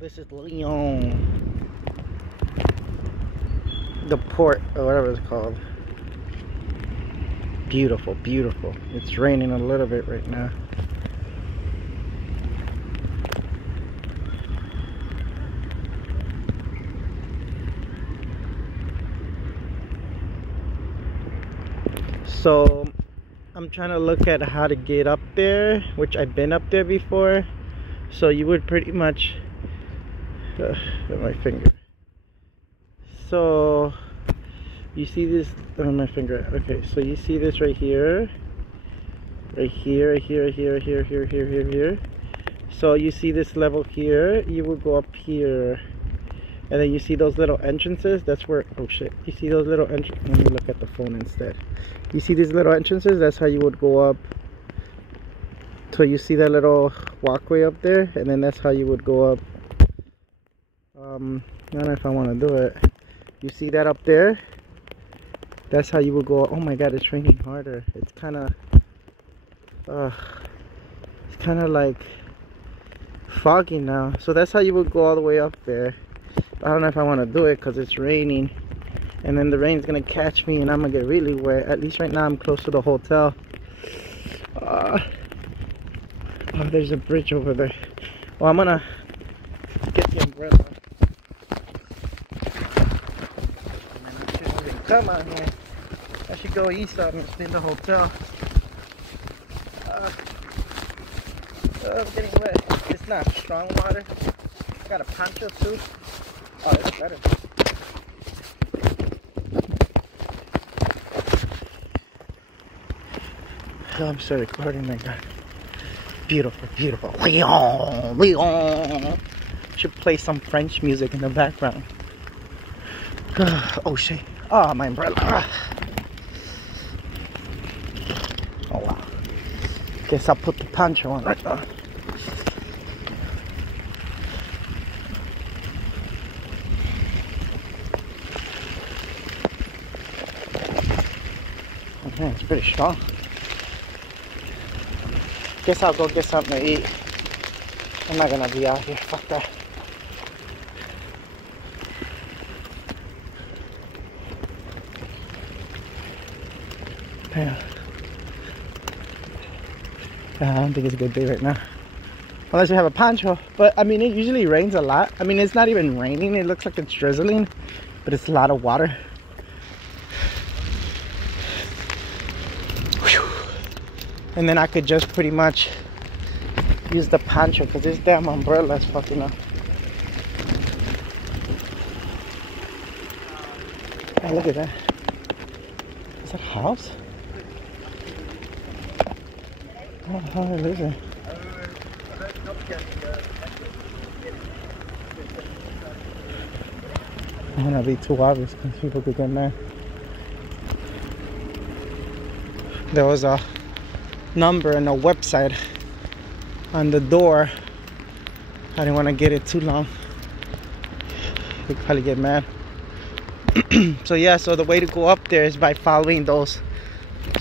This is Lyon, the port or whatever it's called. Beautiful, beautiful. It's raining a little bit right now. So I'm trying to look at how to get up there, which I've been up there before. So you would pretty much with my finger. So you see this on my finger. Okay, so you see this right here, right here, right here, here, here, here, here, here, here. So you see this level here. You would go up here, and then you see those little entrances. That's where, oh shit, you see those little entrances. Let me look at the phone instead. You see these little entrances? That's how you would go up. So you see that little walkway up there, and then that's how you would go up. I don't know if I want to do it. You see that up there? That's how you would go. Oh my god, it's raining harder. It's kind of like foggy now. So that's how you would go all the way up there. I don't know if I want to do it because it's raining, and then the rain's gonna catch me and I'm gonna get really wet. At least right now I'm close to the hotel. Oh, there's a bridge over there. Well, I'm gonna get the umbrella. Come on, man. I should go east out and stay in the hotel. I'm getting wet. It's not strong water. Got a poncho too. Oh, it's better. Oh, I'm still recording, my god. Beautiful, beautiful. Lyon, Lyon. Should play some French music in the background. Oh shit. Oh, my umbrella. Oh wow. Guess I'll put the poncho on right now. Oh man, it's pretty strong. Guess I'll go get something to eat. I'm not gonna be out here. Fuck that. Yeah. I don't think it's a good day right now. Unless you have a poncho. But I mean, it usually rains a lot. I mean, it's not even raining. It looks like it's drizzling. But it's a lot of water. Whew. And then I could just pretty much use the poncho because this damn umbrella is fucking up. Hey, look at that. Is that a house? What the hell is it? I don't want to be too obvious because people could get mad. There was a number and a website on the door. I didn't want to get it too long. They'd probably get mad. So yeah, so the way to go up there is by following those.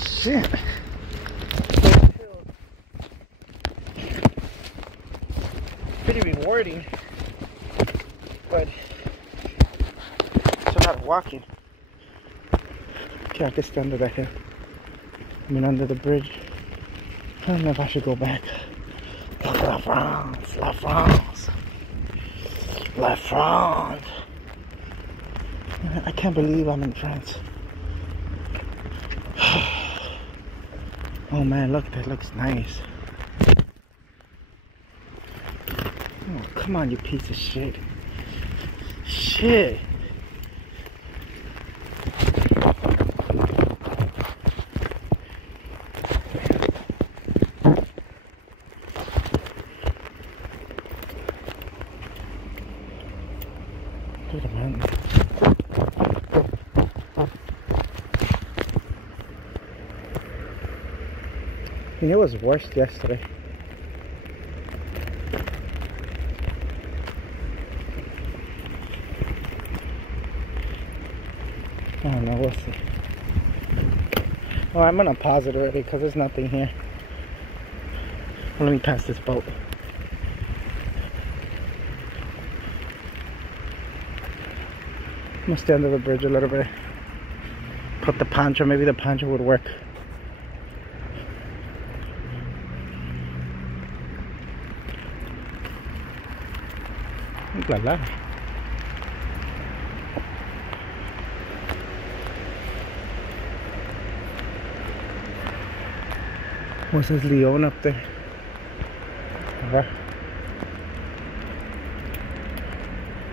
Shit. Pretty rewarding, but it's a lot of walking. Okay, I can stand under that hill. I mean, under the bridge. I don't know if I should go back. La France, La France, La France. I can't believe I'm in France. Oh man, look, that looks nice. Oh, come on, you piece of shit. Shit. Look at the mountain. And it was worse yesterday. I don't know, we'll see. Well, I'm gonna pause it already because there's nothing here. Well, let me pass this boat. gonna stay under the bridge a little bit. Put the poncho, maybe the poncho would work. La la. What's this Lyon up there? Look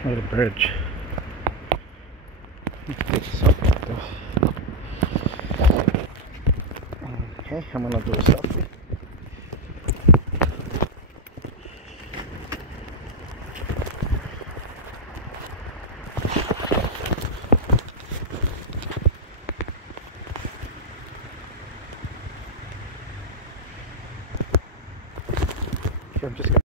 at the bridge. Okay, I'm gonna do a selfie.